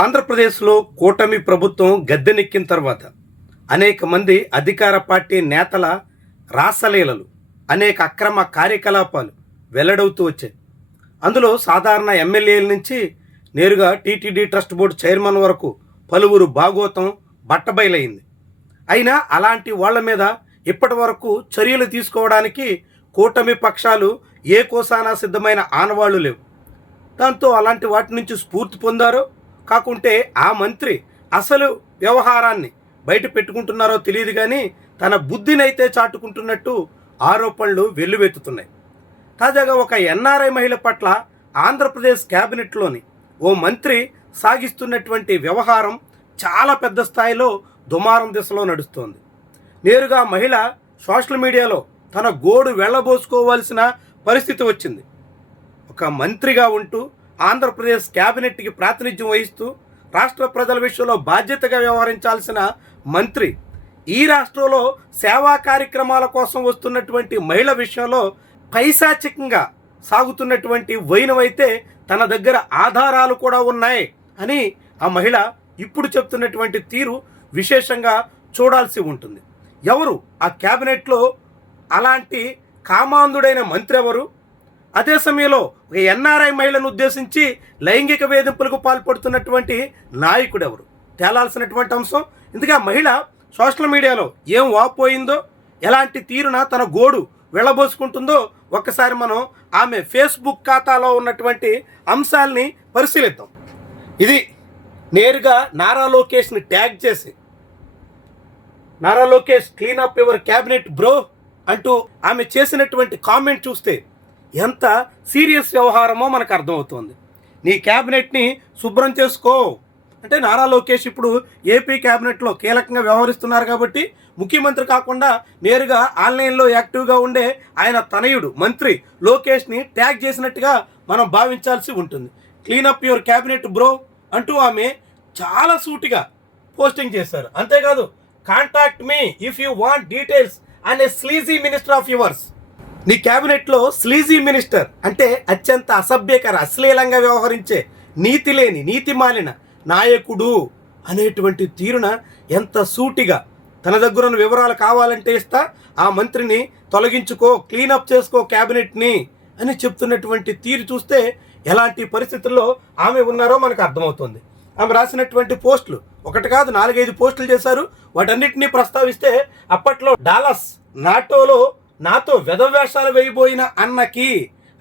ఆంధ్రప్రదేశ్లో కూటమి ప్రభుత్వం గద్దెనెక్కిన తర్వాత అనేక మంది అధికార పార్టీ నేతల రాసలీలలు, అనేక అక్రమ కార్యకలాపాలు వెల్లడవుతూ వచ్చాయి. అందులో సాధారణ ఎమ్మెల్యేల నుంచి నేరుగా టీటీడీ ట్రస్ట్ బోర్డు చైర్మన్ వరకు పలువురు భాగోతం బట్టబయలైంది. అయినా అలాంటి వాళ్ళ మీద ఇప్పటి వరకు చర్యలు తీసుకోవడానికి కూటమి పక్షాలు ఏ కోసానా సిద్ధమైన ఆనవాళ్లు లేవు. దాంతో అలాంటి వాటి నుంచి స్ఫూర్తి పొందారో కాకుంటే ఆ మంత్రి అసలు వ్యవహారాన్ని బయట పెట్టుకుంటున్నారో తెలియదు, కానీ తన బుద్ధినైతే చాటుకుంటున్నట్టు ఆరోపణలు వెల్లువెత్తుతున్నాయి. తాజాగా ఒక ఎన్ఆర్ఐ మహిళ పట్ల ఆంధ్రప్రదేశ్ క్యాబినెట్లోని ఓ మంత్రి సాగిస్తున్నటువంటి వ్యవహారం చాలా పెద్ద స్థాయిలో దుమారం దిశలో నడుస్తోంది. నేరుగా మహిళ సోషల్ మీడియాలో తన గోడు వెళ్ళబోసుకోవాల్సిన పరిస్థితి వచ్చింది. ఒక మంత్రిగా ఉంటూ ఆంధ్రప్రదేశ్ క్యాబినెట్కి ప్రాతినిధ్యం వహిస్తూ రాష్ట్ర ప్రజల విషయంలో బాధ్యతగా వ్యవహరించాల్సిన మంత్రి ఈ రాష్ట్రంలో సేవా కార్యక్రమాల కోసం వస్తున్నటువంటి మహిళ విషయంలో పైశాచికంగా సాగుతున్నటువంటి వైనమైతే తన దగ్గర ఆధారాలు కూడా ఉన్నాయి అని ఆ మహిళ ఇప్పుడు చెప్తున్నటువంటి తీరు విశేషంగా చూడాల్సి ఉంటుంది. ఎవరు ఆ క్యాబినెట్లో అలాంటి కామాంధుడైన మంత్రి ఎవరు? అదే సమయంలో ఒక ఎన్ఆర్ఐ మహిళను ఉద్దేశించి లైంగిక వేధింపులకు పాల్పడుతున్నటువంటి నాయకుడు ఎవరు తేలాల్సినటువంటి అంశం. ఇందుకే మహిళ సోషల్ మీడియాలో ఏం వాపోయిందో, ఎలాంటి తీరున తన గోడు వెళ్ళబోసుకుంటుందో ఒక్కసారి మనం ఆమె ఫేస్బుక్ ఖాతాలో ఉన్నటువంటి అంశాలని పరిశీలిద్దాం. ఇది నేరుగా నారా లోకేష్ని ట్యాగ్ చేసి, Nara Lokesh clean up your cabinet bro అంటూ ఆమె చేసినటువంటి కామెంట్ చూస్తే ఎంత సీరియస్ వ్యవహారమో మనకు అర్థమవుతుంది. నీ క్యాబినెట్ని శుభ్రం చేసుకో అంటే నారా లోకేష్ ఇప్పుడు ఏపీ క్యాబినెట్లో కీలకంగా వ్యవహరిస్తున్నారు కాబట్టి ముఖ్యమంత్రి కాకుండా నేరుగా ఆన్లైన్లో యాక్టివ్గా ఉండే ఆయన తనయుడు మంత్రి లోకేష్ని ట్యాగ్ చేసినట్టుగా మనం భావించాల్సి ఉంటుంది. క్లీనప్ యువర్ క్యాబినెట్ బ్రో అంటూ ఆమె చాలా సూటిగా పోస్టింగ్ చేశారు. అంతేకాదు, contact me if you want details and A sleazy minister of yours. నీ క్యాబినెట్లో స్లీజీ మినిస్టర్ అంటే అత్యంత అసభ్యకర, అశ్లీలంగా వ్యవహరించే, నీతి లేని, నీతి మాలిన నాయకుడు అనేటువంటి తీరున ఎంత సూటిగా తన దగ్గర ఉన్న వివరాలు కావాలంటే ఇస్తా, ఆ మంత్రిని తొలగించుకో, క్లీనప్ చేసుకో క్యాబినెట్ని అని చెప్తున్నటువంటి తీరు చూస్తే ఎలాంటి పరిస్థితుల్లో ఆమె ఉన్నారో మనకు అర్థమవుతుంది. ఆమె రాసినటువంటి పోస్టులు ఒకటి కాదు, 4-5 పోస్టులు చేశారు. వాటన్నిటినీ ప్రస్తావిస్తే అప్పట్లో డాలస్ నాటోలో నాతో వెధవేషాలు వేయబోయిన అన్నకి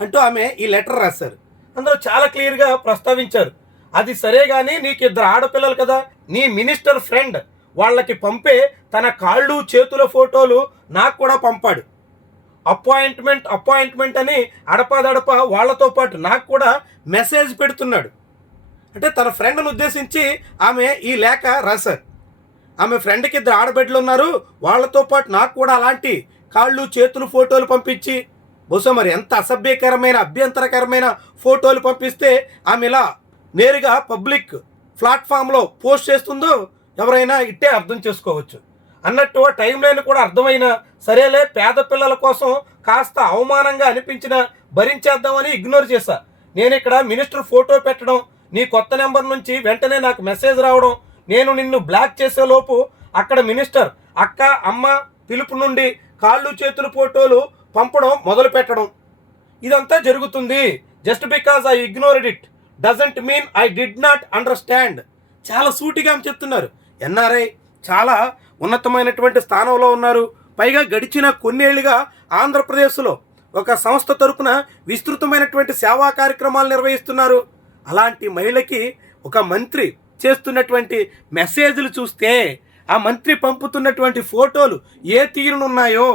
అంటూ ఆమె ఈ లెటర్ రాశారు. అందులో చాలా క్లియర్గా ప్రస్తావించారు. అది సరే కానీ నీకు 2 ఆడపిల్లలు కదా, నీ మినిస్టర్ ఫ్రెండ్ వాళ్ళకి పంపే తన కాళ్ళు చేతుల ఫోటోలు నాకు కూడా పంపాడు. అపాయింట్మెంట్ అని అడపాదడప వాళ్ళతో పాటు నాకు కూడా మెసేజ్ పెడుతున్నాడు అంటే తన ఫ్రెండ్ను ఉద్దేశించి ఆమె ఈ లేఖ రాశారు. ఆమె ఫ్రెండ్కి 2 ఆడబిడ్డలు ఉన్నారు, వాళ్ళతో పాటు నాకు కూడా అలాంటి కాళ్ళు చేతులు ఫోటోలు పంపించి, బహుశా మరి ఎంత అసభ్యకరమైన, అభ్యంతరకరమైన ఫోటోలు పంపిస్తే ఆమె ఇలా నేరుగా పబ్లిక్ ప్లాట్ఫామ్లో పోస్ట్ చేస్తుందో ఎవరైనా ఇట్టే అర్థం చేసుకోవచ్చు అన్నట్టు. టైం లైన్ కూడా అర్థమైనా సరేలే, పేద పిల్లల కోసం కాస్త అవమానంగా అనిపించిన భరించేద్దామని ఇగ్నోర్ చేశా. నేను ఇక్కడ మినిస్టర్ ఫోటో పెట్టడం, నీ కొత్త నెంబర్ నుంచి వెంటనే నాకు మెసేజ్ రావడం, నేను నిన్ను బ్లాక్ చేసేలోపు అక్కడ మినిస్టర్ అక్క అమ్మ పిలుపు నుండి కాళ్ళు చేతులు ఫోటోలు పంపడం మొదలు పెట్టడం, ఇదంతా జరుగుతుంది. Just because I ignored it doesn't mean I did not understand. చాలా సూటిగా చెప్తున్నారు. ఎన్ఆర్ఐ చాలా ఉన్నతమైనటువంటి స్థానంలో ఉన్నారు. పైగా గడిచిన కొన్నేళ్లుగా ఆంధ్రప్రదేశ్లో ఒక సంస్థ తరపున విస్తృతమైనటువంటి సేవా కార్యక్రమాలు నిర్వహిస్తున్నారు. అలాంటి మహిళకి ఒక మంత్రి చేస్తున్నటువంటి మెసేజ్లు చూస్తే, ఆ మంత్రి పంపుతున్నటువంటి ఫోటోలు ఏ తీరునున్నాయో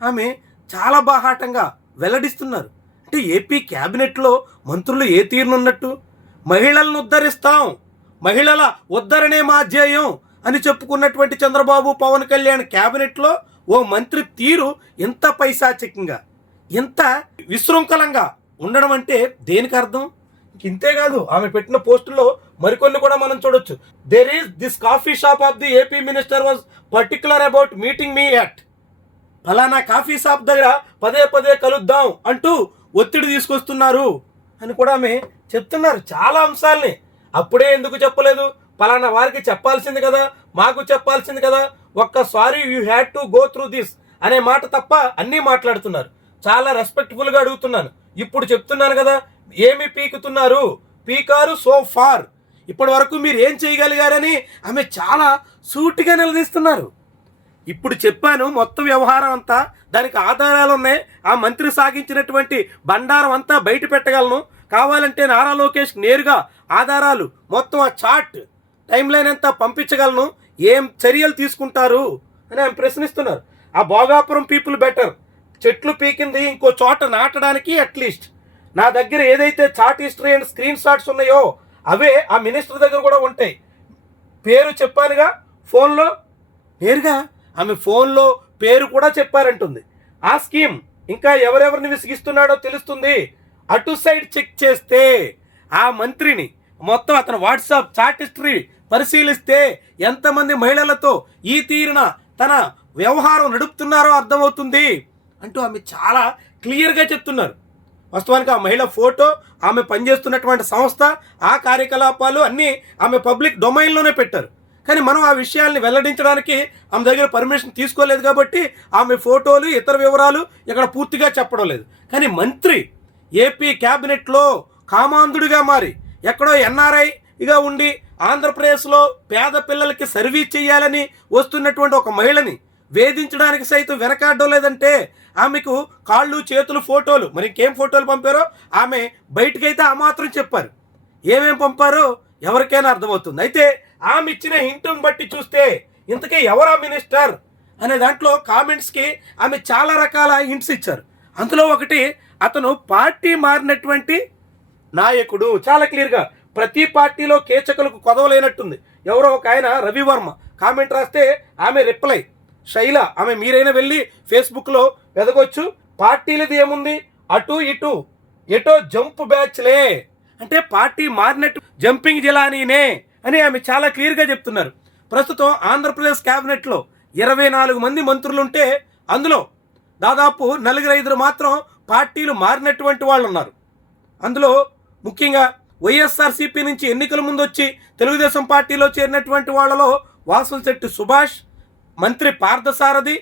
ఆమె చాలా బాహాటంగా వెల్లడిస్తున్నారు. అంటే ఏపీ క్యాబినెట్లో మంత్రులు ఏ తీరునున్నట్టు, మహిళలను ఉద్ధరిస్తాం, మహిళల ఉద్ధరణే మా ధ్యేయం అని చెప్పుకున్నటువంటి చంద్రబాబు పవన్ కళ్యాణ్ క్యాబినెట్లో ఓ మంత్రి తీరు ఎంత పైశాచికంగా, ఎంత విశృంఖలంగా ఉండడం అంటే దేనికి అర్థం? ఇంతేకాదు, ఆమె పెట్టిన పోస్టుల్లో మరికొన్ని కూడా మనం చూడొచ్చు. There is this coffee shop of the AP minister was particular about meeting me at ఫలానా కాఫీ షాప్ దగ్గర పదే కలుద్దాం అంటూ ఒత్తిడి తీసుకొస్తున్నారు అని కూడా ఆమె చెప్తున్నారు. చాలా అంశాలని అప్పుడే ఎందుకు చెప్పలేదు? పలానా వారికి చెప్పాల్సింది కదా, మాకు చెప్పాల్సింది కదా, ఒక్కసారి you had to go through this అనే మాట తప్ప అన్నీ మాట్లాడుతున్నారు. చాలా రెస్పెక్ట్ఫుల్గా అడుగుతున్నాను. ఇప్పుడు చెప్తున్నాను కదా, ఏమి పీకుతున్నారు? పీకారు సో ఫార్. ఇప్పటి వరకు మీరు ఏం చేయగలిగారని ఆమె చాలా సూటిగా నిలదీస్తున్నారు. ఇప్పుడు చెప్పాను మొత్తం వ్యవహారం అంతా, దానికి ఆధారాలు ఉన్నాయి. ఆ మంత్రి సాగించినటువంటి బండారం అంతా బయట పెట్టగలను. కావాలంటే నారా లోకేష్ నేరుగా ఆధారాలు మొత్తం ఆ చార్ట్ టైం లైన్ అంతా పంపించగలను. ఏం చర్యలు తీసుకుంటారు అని ఆమె ప్రశ్నిస్తున్నారు. ఆ భోగాపురం పీపుల్ బెటర్, చెట్లు పీకింది ఇంకో చోట నాటడానికి అట్లీస్ట్ నా దగ్గర ఏదైతే chart history and screen shots ఉన్నాయో అవే ఆ మినిస్టర్ దగ్గర కూడా ఉంటాయి. పేరు చెప్పానుగా ఫోన్లో, నేరుగా ఆమె ఫోన్లో పేరు కూడా చెప్పారంటుంది. ఆ స్కీమ్ ఇంకా ఎవరెవరిని విసిగిస్తున్నాడో తెలుస్తుంది. అటు సైడ్ చెక్ చేస్తే ఆ మంత్రిని మొత్తం అతను వాట్సాప్ చాట్ హిస్టరీ పరిశీలిస్తే ఎంతమంది మహిళలతో ఈ తీరున తన వ్యవహారం నడుపుతున్నారో అర్థమవుతుంది అంటూ ఆమె చాలా క్లియర్గా చెప్తున్నారు. వాస్తవానికి ఆ మహిళ ఫోటో, ఆమె పనిచేస్తున్నటువంటి సంస్థ, ఆ కార్యకలాపాలు అన్నీ ఆమె పబ్లిక్ డొమైన్లోనే పెట్టారు. కానీ మనం ఆ విషయాల్ని వెల్లడించడానికి ఆమె దగ్గర పర్మిషన్ తీసుకోలేదు కాబట్టి ఆమె ఫోటోలు ఇతర వివరాలు ఇక్కడ పూర్తిగా చెప్పడం లేదు. కానీ మంత్రి ఏపీ క్యాబినెట్లో కామాంధుడిగా మారి ఎక్కడో ఎన్ఆర్ఐగా ఉండి ఆంధ్రప్రదేశ్లో పేద పిల్లలకి సర్వీస్ చేయాలని వస్తున్నటువంటి ఒక మహిళని వేధించడానికి సైతం వెనకాడడం లేదంటే ఆమెకు కాళ్ళు చేతులు ఫోటోలు, మరి ఇంకేం ఫోటోలు పంపారో ఆమె బయటకైతే ఆ మాత్రం చెప్పారు. ఏమేం పంపారో ఎవరికైనా అర్థమవుతుంది. అయితే ఆమె ఇచ్చిన హింటును బట్టి చూస్తే ఇంతకే ఎవరా మినిస్టర్ అనే దాంట్లో కామెంట్స్కి ఆమె చాలా రకాల హింట్స్ ఇచ్చారు. అందులో ఒకటి, అతను పార్టీ మారినటువంటి నాయకుడు. చాలా క్లియర్గా ప్రతి పార్టీలో కేచకులకు కొదవలేనట్టుంది. ఎవరో ఒక ఆయన రవివర్మ కామెంట్ రాస్తే ఆమె రిప్లై శైల, ఆమె మీరైనా వెళ్ళి ఫేస్బుక్లో వెదగొచ్చు. పార్టీలది ఏముంది, అటు ఇటు ఎటో జంప్ బ్యాచ్లే, అంటే పార్టీ మారినట్టు జంపింగ్ జిలానీనే అని ఆమె చాలా క్లియర్గా చెప్తున్నారు. ప్రస్తుతం ఆంధ్రప్రదేశ్ క్యాబినెట్లో 24 మంది మంత్రులుంటే అందులో దాదాపు 4-5 మాత్రం పార్టీలు మారినటువంటి వాళ్ళు ఉన్నారు. అందులో ముఖ్యంగా వైఎస్ఆర్సీపీ నుంచి ఎన్నికల ముందు వచ్చి తెలుగుదేశం పార్టీలో చేరినటువంటి వాళ్ళలో వాసంశెట్టి సుభాష్, మంత్రి పార్థసారథి,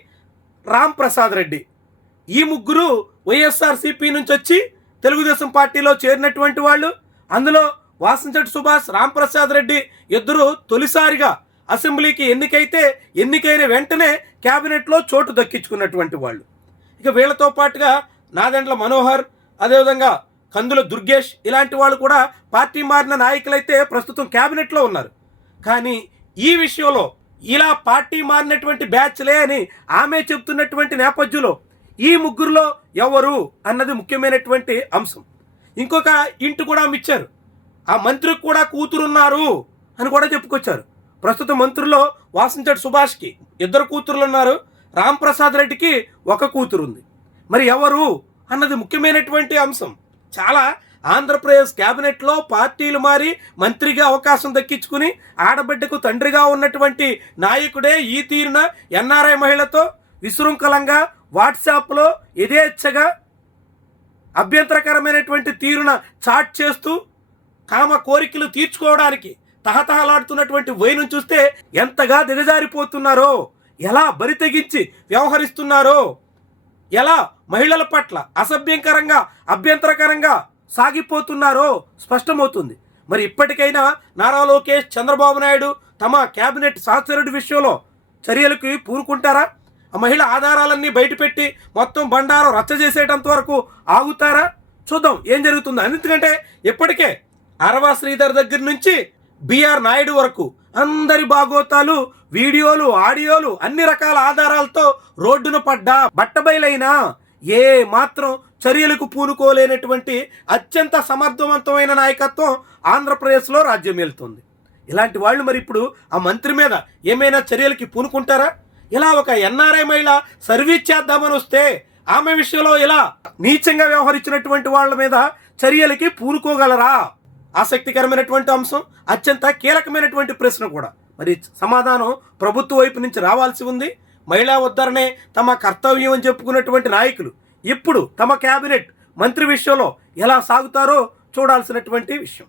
రామ్ ప్రసాద్ రెడ్డి, ఈ ముగ్గురు వైఎస్ఆర్సీపీ నుంచి వచ్చి తెలుగుదేశం పార్టీలో చేరినటువంటి వాళ్ళు. అందులో వాసంశెట్టి సుభాష్, రామ్ ప్రసాద్ రెడ్డి ఇద్దరు తొలిసారిగా అసెంబ్లీకి ఎన్నికైన వెంటనే క్యాబినెట్లో చోటు దక్కించుకున్నటువంటి వాళ్ళు. ఇక వీళ్ళతో పాటుగా నాదెండ్ల మనోహర్, అదేవిధంగా కందుల దుర్గేష్ ఇలాంటి వాళ్ళు కూడా పార్టీ మారిన నాయకులైతే ప్రస్తుతం క్యాబినెట్లో ఉన్నారు. కానీ ఈ విషయంలో ఇలా పార్టీ మారినటువంటి బ్యాచ్లే అని ఆమె చెప్తున్నటువంటి నేపథ్యంలో ఈ ముగ్గురులో ఎవరు అన్నది ముఖ్యమైనటువంటి అంశం. ఇంకొక ఇంటి కూడా ఇచ్చారు, ఆ మంత్రికి కూడా కూతురున్నారు అని కూడా చెప్పుకొచ్చారు. ప్రస్తుత మంత్రుల్లో వాసంశెట్టి సుభాష్కి 2 కూతురులు ఉన్నారు, రామ్ ప్రసాద్ రెడ్డికి 1 కూతురు ఉంది. మరి ఎవరు అన్నది ముఖ్యమైనటువంటి అంశం. చాలా ఆంధ్రప్రదేశ్ క్యాబినెట్లో పార్టీలు మారి మంత్రిగా అవకాశం దక్కించుకుని ఆడబిడ్డకు తండ్రిగా ఉన్నటువంటి నాయకుడే ఈ తీరున ఎన్ఆర్ఐ మహిళతో విశృంఖలంగా వాట్సాప్లో యథేచ్ఛగా అభ్యంతరకరమైనటువంటి తీరున చాట్ చేస్తూ కామ కోరికలు తీర్చుకోవడానికి తహతహలాడుతున్నటువంటి వైనం చూస్తే ఎంతగా దిగజారిపోతున్నారో, ఎలా బరితెగించి వ్యవహరిస్తున్నారో, ఎలా మహిళల పట్ల అభ్యంతరకరంగా సాగిపోతున్నారో స్పష్టమవుతుంది. మరి ఇప్పటికైనా నారా లోకేష్, చంద్రబాబు నాయుడు తమ క్యాబినెట్ సహచరుడి విషయంలో చర్యలకు పూనుకుంటారా? ఆ మహిళ ఆధారాలన్నీ బయటపెట్టి మొత్తం బండారం రచ్చ చేసేటంత వరకు ఆగుతారా? చూద్దాం ఏం జరుగుతుందో. ఎందుకంటే ఇప్పటికే అరవా శ్రీధర్ దగ్గర నుంచి బిఆర్ నాయుడు వరకు అందరి బాగోతాలు, వీడియోలు, ఆడియోలు అన్ని రకాల ఆధారాలతో రోడ్డున పడ్డా బట్టబయలైనా ఏ మాత్రం చర్యలకు పూనుకోలేనటువంటి అత్యంత సమర్థవంతమైన నాయకత్వం ఆంధ్రప్రదేశ్లో రాజ్యం వెళ్తుంది. ఇలాంటి వాళ్ళు మరి ఇప్పుడు ఆ మంత్రి మీద ఏమైనా చర్యలకి పూనుకుంటారా? ఇలా ఒక ఎన్ఆర్ఐ మహిళ సర్వీస్ చేద్దామని వస్తే ఆమె విషయంలో ఇలా నీచంగా వ్యవహరించినటువంటి వాళ్ళ మీద చర్యలకి పూనుకోగలరా? ఆసక్తికరమైనటువంటి అంశం, అత్యంత కీలకమైనటువంటి ప్రశ్న కూడా. మరి సమాధానం ప్రభుత్వ వైపు నుంచి రావాల్సి ఉంది. మహిళా ఉద్ధరణే తమ కర్తవ్యం అని చెప్పుకున్నటువంటి నాయకులు ఇప్పుడు తమ క్యాబినెట్ మంత్రి విషయంలో ఎలా సాగుతారో చూడాల్సినటువంటి విషయం.